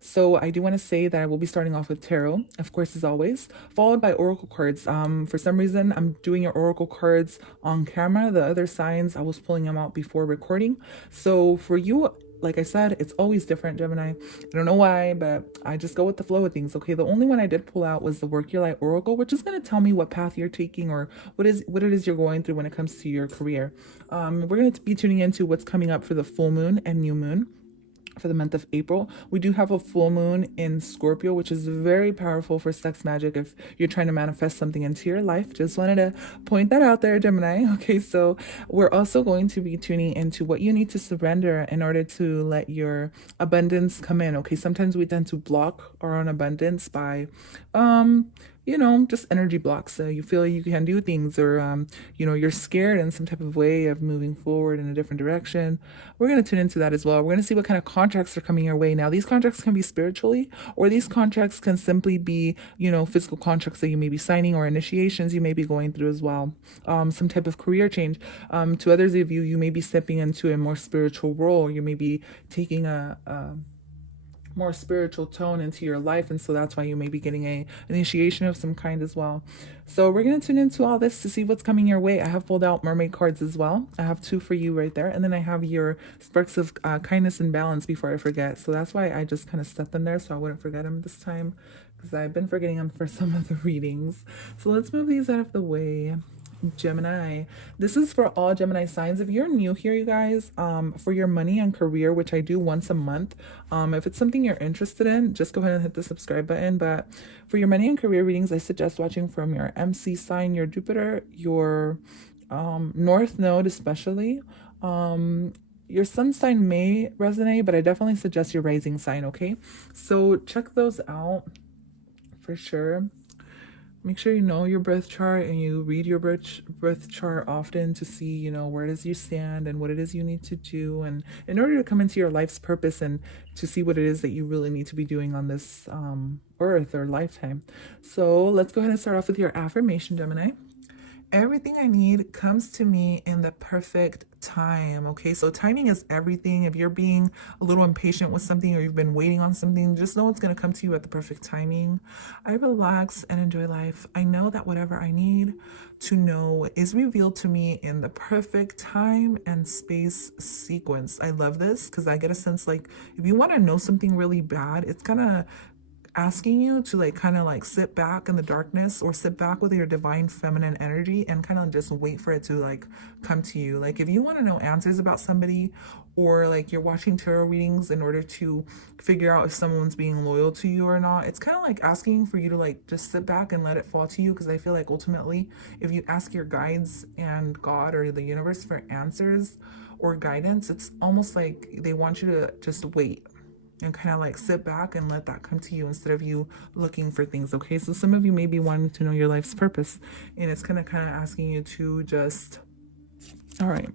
So I do want to say that I will be starting off with tarot, of course, as always, followed by oracle cards. For some reason, I'm doing your oracle cards on camera. The other signs, I was pulling them out before recording. So for you, like I said, it's always different, Gemini. I don't know why, but I just go with the flow of things. Okay, the only one I did pull out was the Work Your Light Oracle, which is going to tell me what path you're taking or what it is you're going through when it comes to your career. We're going to be tuning into what's coming up for the full moon and new moon for the month of April. We do have a full moon in Scorpio, which is very powerful for sex magic if you're trying to manifest something into your life. Just wanted to point that out there, Gemini. Okay, so we're also going to be tuning into what you need to surrender in order to let your abundance come in. Okay, sometimes we tend to block our own abundance by just energy blocks. So you feel you can do things, or you're scared in some type of way of moving forward in a different direction. We're going to tune into that as well. We're going to see what kind of contracts are coming your way. Now, these contracts can be spiritually, or these contracts can simply be, physical contracts that you may be signing, or initiations you may be going through as well. Some type of career change. To others of you, you may be stepping into a more spiritual role. You may be taking a more spiritual tone into your life, and so that's why you may be getting a initiation of some kind as well. So we're going to tune into all this to see what's coming your way. I have pulled out mermaid cards as well. I have two for you right there, and then I have your sparks of kindness and balance before I forget. So that's why I just kind of stuck them there so I wouldn't forget them this time, because I've been forgetting them for some of the readings. So let's move these out of the way. Gemini, this is for all Gemini signs. If you're new here, you guys, for your money and career, which I do once a month, if it's something you're interested in, just go ahead and hit the subscribe button. But for your money and career readings, I suggest watching from your MC sign, your Jupiter, your North Node especially. Your sun sign may resonate, but I definitely suggest your rising sign. Okay, so check those out for sure. Make sure you know your birth chart and you read your birth chart often to see, where it is you stand and what it is you need to do, and in order to come into your life's purpose and to see what it is that you really need to be doing on this earth or lifetime. So let's go ahead and start off with your affirmation, Gemini. Everything I need comes to me in the perfect time. Okay, so timing is everything. If you're being a little impatient with something, or you've been waiting on something, just know it's going to come to you at the perfect timing. I relax and enjoy life. I know that whatever I need to know is revealed to me in the perfect time and space sequence. I love this because I get a sense like if you want to know something really bad, it's kind of asking you to kind of sit back in the darkness, or sit back with your divine feminine energy and kind of just wait for it to come to you. Like if you want to know answers about somebody, or you're watching tarot readings in order to figure out if someone's being loyal to you or not, it's kind of like asking for you to just sit back and let it fall to you, because I feel like ultimately if you ask your guides and God or the universe for answers or guidance, it's almost like they want you to just wait and kind of sit back and let that come to you instead of you looking for things. Okay, so some of you may be wanting to know your life's purpose, and it's kind of asking you to just, all right.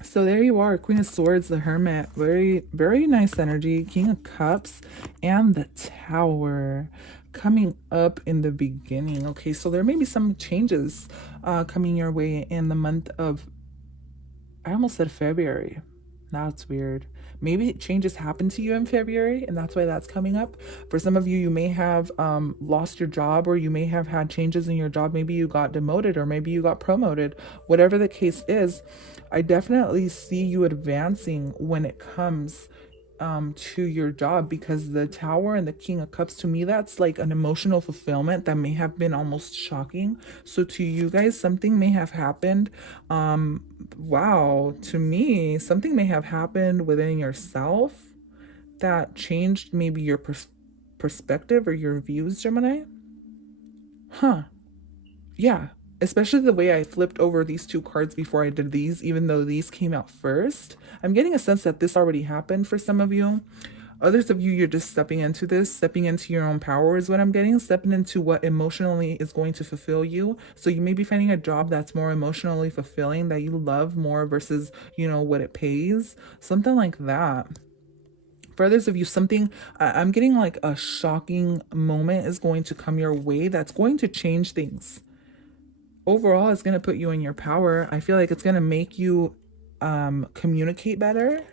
So there you are, Queen of Swords, the Hermit, very, very nice energy, King of Cups, and the Tower coming up in the beginning. Okay, so there may be some changes coming your way in the month of, I almost said February. That's weird. Maybe changes happen to you in February, and that's why that's coming up. For some of you, you may have lost your job, or you may have had changes in your job. Maybe you got demoted, or maybe you got promoted. Whatever the case is, I definitely see you advancing when it comes to your job, because the Tower and the King of Cups, to me, that's like an emotional fulfillment that may have been almost shocking. So to you guys, something may have happened. Wow, to me, something may have happened within yourself that changed maybe your perspective or your views, Gemini. Yeah, especially the way I flipped over these two cards before I did these, even though these came out first. I'm getting a sense that this already happened for some of you. Others of you, you're just stepping into this, stepping into your own power is what I'm getting, stepping into what emotionally is going to fulfill you. So you may be finding a job that's more emotionally fulfilling, that you love more versus, what it pays, something like that. For others of you, I'm getting a shocking moment is going to come your way that's going to change things. Overall, it's going to put you in your power. I feel like it's going to make you communicate better.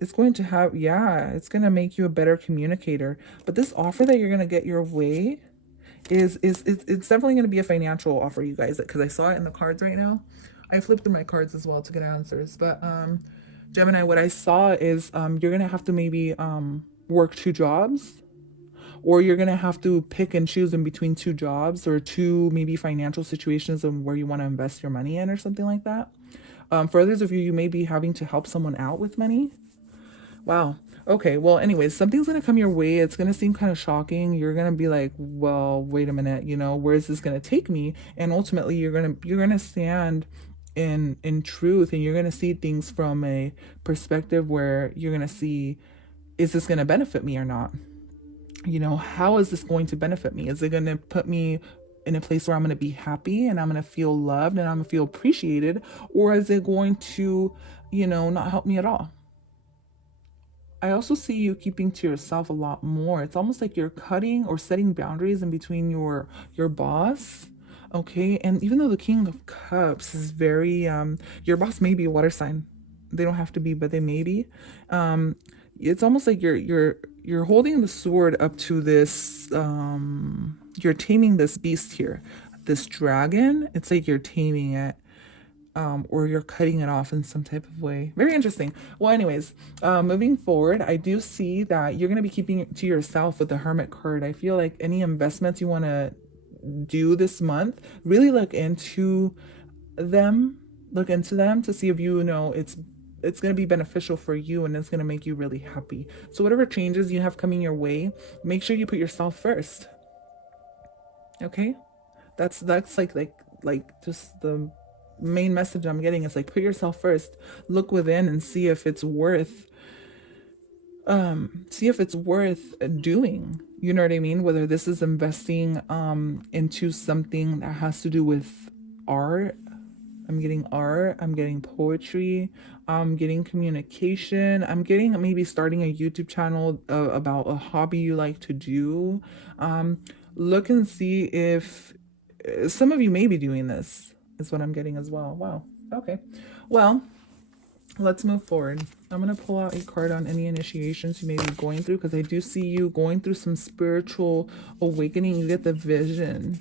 it's going to have, yeah, it's going to make you a better communicator. But this offer that you're going to get your way it's definitely going to be a financial offer, you guys, because I saw it in the cards right now. I flipped through my cards as well to get answers. But Gemini, what I saw is you're going to have to maybe work 2 jobs, or you're going to have to pick and choose in between 2 jobs or 2 maybe financial situations of where you want to invest your money in or something like that. For others of you, you may be having to help someone out with money. Wow. Okay. Well, anyways, something's going to come your way. It's going to seem kind of shocking. You're going to be like, well, wait a minute, where is this going to take me? And ultimately you're going to stand in truth, and you're going to see things from a perspective where you're going to see, is this going to benefit me or not? How is this going to benefit me? Is it going to put me in a place where I'm going to be happy and I'm going to feel loved and I'm going to feel appreciated? Or is it going to, not help me at all? I also see you keeping to yourself a lot more. It's almost like you're cutting or setting boundaries in between your boss. Okay. And even though the King of Cups is very, your boss may be a water sign. They don't have to be, but they may be. It's almost like you're holding the sword up to this, you're taming this beast here, this dragon. It's like you're taming it, or you're cutting it off in some type of way. Very interesting. Well, anyways, moving forward, I do see that you're going to be keeping it to yourself with the Hermit card. I feel like any investments you want to do this month, really look into them to see if it's going to be beneficial for you, and it's going to make you really happy. So whatever changes you have coming your way, make sure you put yourself first. Okay? That's like just the main message I'm getting. Is like, put yourself first. Look within and see if it's worth doing. You know what I mean? Whether this is investing into something that has to do with art. I'm getting poetry, I'm getting communication, I'm getting maybe starting a YouTube channel about a hobby you like to do. Look and see if some of you may be doing this, is what I'm getting as well. Wow. Okay. Well, let's move forward. I'm going to pull out a card on any initiations you may be going through, because I do see you going through some spiritual awakening. You get the vision.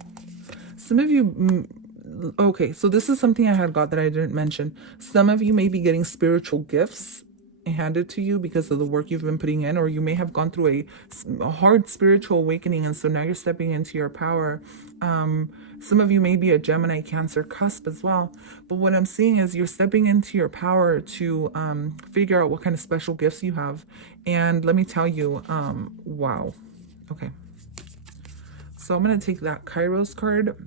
Some of you... Okay, so this is something I had got that I didn't mention. Some of you may be getting spiritual gifts handed to you because of the work you've been putting in, or you may have gone through a hard spiritual awakening, and so now you're stepping into your power. Some of you may be a Gemini, Cancer cusp as well. But what I'm seeing is you're stepping into your power to figure out what kind of special gifts you have. And let me tell you, wow. Okay. So I'm going to take that Kairos card.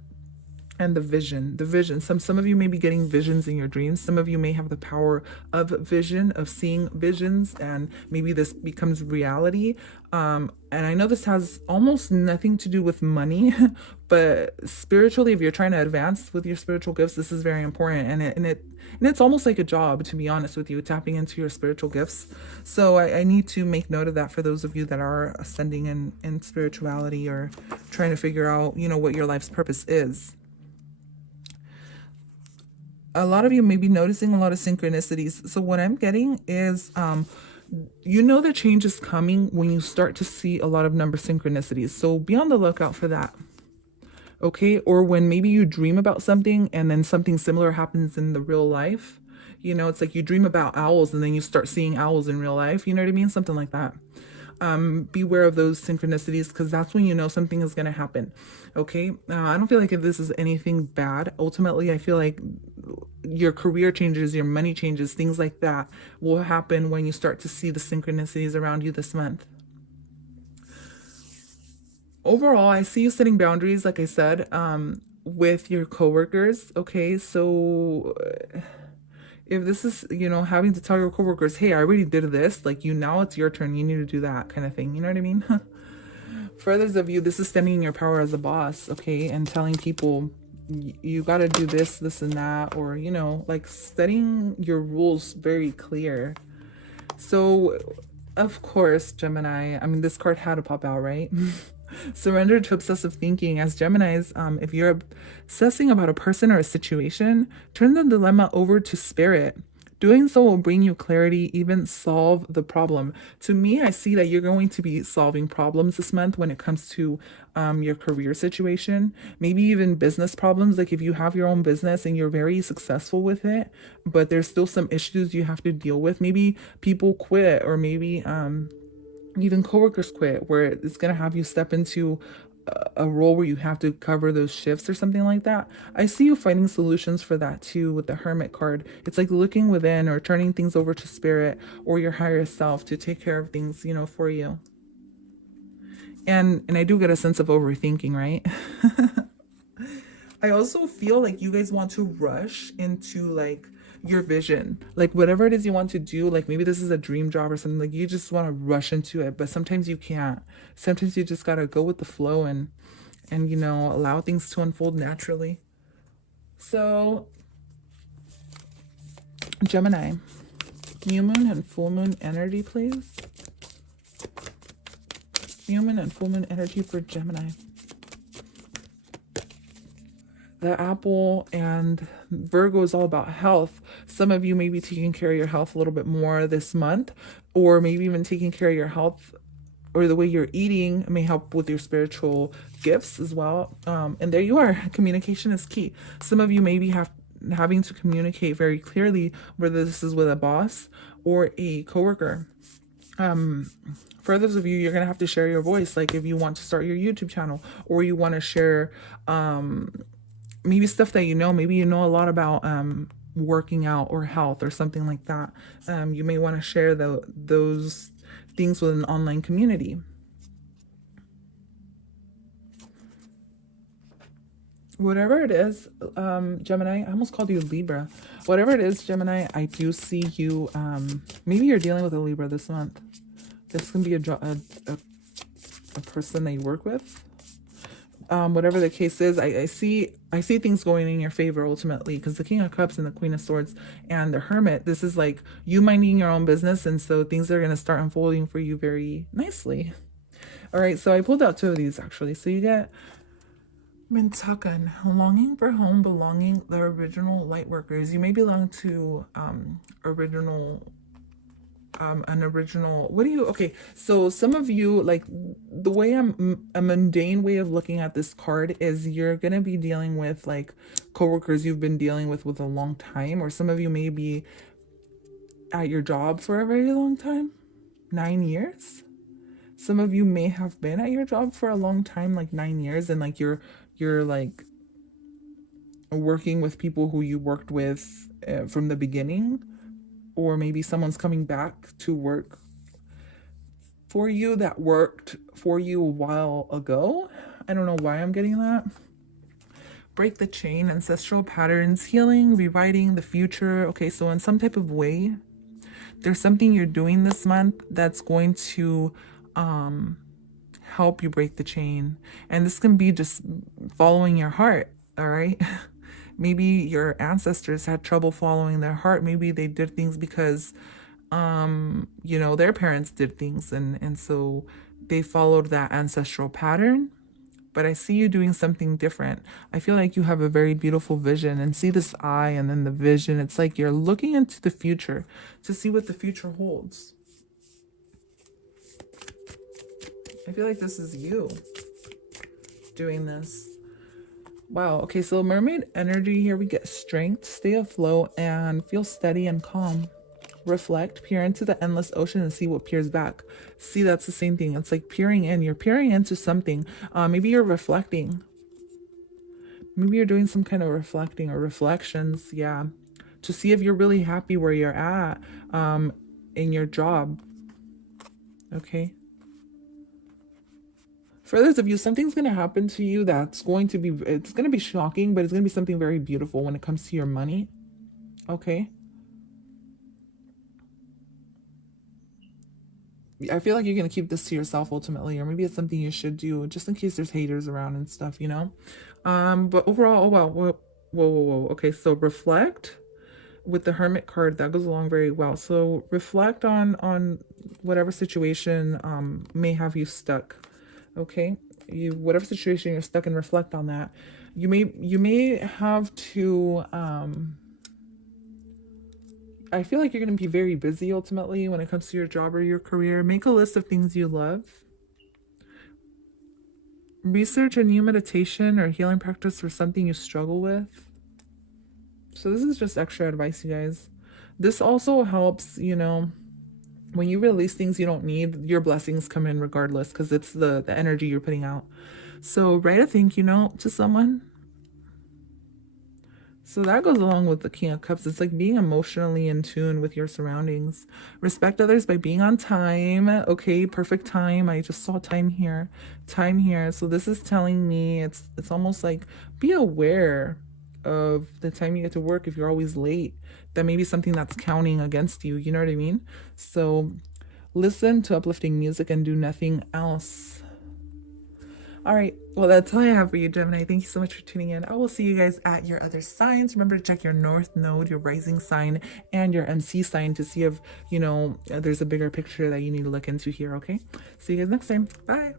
And the vision. Some of you may be getting visions in your dreams. Some of you may have the power of vision, of seeing visions, and maybe this becomes reality. And I know this has almost nothing to do with money, but spiritually, if you're trying to advance with your spiritual gifts, this is very important. And it's almost like a job, to be honest with you, tapping into your spiritual gifts. So I need to make note of that for those of you that are ascending in spirituality, or trying to figure out, what your life's purpose is. A lot of you may be noticing a lot of synchronicities. So what I'm getting is, the change is coming when you start to see a lot of number synchronicities. So be on the lookout for that. Okay. Or when maybe you dream about something and then something similar happens in the real life. It's like you dream about owls and then you start seeing owls in real life. You know what I mean? Something like that. Beware of those synchronicities, because that's when something is going to happen. Okay. I don't feel like if this is anything bad. Ultimately, I feel like your career changes, your money changes, things like that will happen when you start to see the synchronicities around you this month. Overall, I see you setting boundaries, like I said, with your coworkers. Okay. So if this is, having to tell your coworkers, hey, I already did this, like, now it's your turn, you need to do that kind of thing. You know what I mean? For others of you, this is standing in your power as a boss, okay? And telling people, you got to do this, this, and that, or, like setting your rules very clear. So, of course, Gemini, this card had to pop out, right? Surrender to obsessive thinking. As Geminis, if you're obsessing about a person or a situation, turn the dilemma over to spirit. Doing so will bring you clarity, even solve the problem. To me, I see that you're going to be solving problems this month when it comes to your career situation, maybe even business problems. Like if you have your own business and you're very successful with it, but there's still some issues you have to deal with. Maybe people quit, or maybe even coworkers quit, where it's going to have you step into a role where you have to cover those shifts or something like that. I see you finding solutions for that too with the Hermit card. It's like looking within or turning things over to spirit or your higher self to take care of things, for you. And I do get a sense of overthinking, right? I also feel like you guys want to rush into like your vision, like whatever it is you want to do. Like maybe this is a dream job or something, like you just want to rush into it, but sometimes you can't. Sometimes you just got to go with the flow and allow things to unfold naturally. So Gemini, new moon and full moon energy, please. New moon and full moon energy for Gemini. The apple and Virgo is all about health. Some of you may be taking care of your health a little bit more this month, or maybe even taking care of your health or the way you're eating may help with your spiritual gifts as well. And there you are. Communication is key. Some of you may be having to communicate very clearly, whether this is with a boss or a coworker. For others of you, you're going to have to share your voice. Like if you want to start your YouTube channel, or you want to share maybe stuff that maybe you know a lot about working out or health or something like that. You may want to share those things with an online community. Whatever it is, Gemini, I almost called you Libra. Whatever it is, Gemini, I do see you, maybe you're dealing with a Libra this month. This can be a person that you work with. Whatever the case is, I see things going in your favor ultimately, because the King of Cups and the Queen of Swords and the Hermit, this is like you minding your own business, and so things are going to start unfolding for you very nicely. All right, so I pulled out two of these actually. So you get Mintakan, longing for home, belonging, the original light workers. You may belong to okay, so some of you, like the way a mundane way of looking at this card is you're gonna be dealing with like coworkers you've been dealing with a long time, or some of you may be at your job for a very long time, 9 years. Some of you may have been at your job for a long time, like 9 years, and like you're like working with people who you worked with from the beginning. Or maybe someone's coming back to work for you that worked for you a while ago. I don't know why I'm getting that. Break the chain, ancestral patterns, healing, rewriting the future. Okay, so in some type of way, there's something you're doing this month that's going to help you break the chain. And this can be just following your heart, all right? Maybe your ancestors had trouble following their heart. Maybe they did things because, their parents did things. And so they followed that ancestral pattern. But I see you doing something different. I feel like you have a very beautiful vision, and see this eye and then the vision. It's like you're looking into the future to see what the future holds. I feel like this is you doing this. Wow. Okay, so mermaid energy here, we get strength, stay afloat, and feel steady and calm. Reflect, peer into the endless ocean and see what peers back. See, that's the same thing. It's like peering in. You're peering into something. Maybe you're reflecting. Maybe you're doing some kind of reflecting or reflections. Yeah. To see if you're really happy where you're at in your job. Okay. For others of you, something's going to happen to you it's going to be shocking, but it's going to be something very beautiful when it comes to your money. Okay. I feel like you're going to keep this to yourself ultimately, or maybe it's something you should do just in case there's haters around and stuff, But overall, whoa. Okay, so reflect with the Hermit card. That goes along very well. So reflect on whatever situation may have you stuck. Okay, whatever situation you're stuck in, reflect on that. You may have to I feel like you're going to be very busy ultimately when it comes to your job or your career. Make a list of things you love. Research a new meditation or healing practice for something you struggle with. So this is just extra advice, you guys. This also helps, you know, when you release things you don't need, your blessings come in regardless, because it's the energy you're putting out. So write a thank you note to someone. So that goes along with the King of Cups. It's like being emotionally in tune with your surroundings. Respect others by being on time. Okay, perfect time. I just saw time here. Time here. So this is telling me it's almost like be aware of the time you get to work. If you're always late, that may be something that's counting against you. You know what I mean? So listen to uplifting music and do nothing else. All right, well, that's all I have for you, Gemini. Thank you so much for tuning in. I will see you guys at your other signs. Remember to check your North Node, your rising sign, and your MC sign to see if, you know, there's a bigger picture that you need to look into here, okay? See you guys next time. Bye.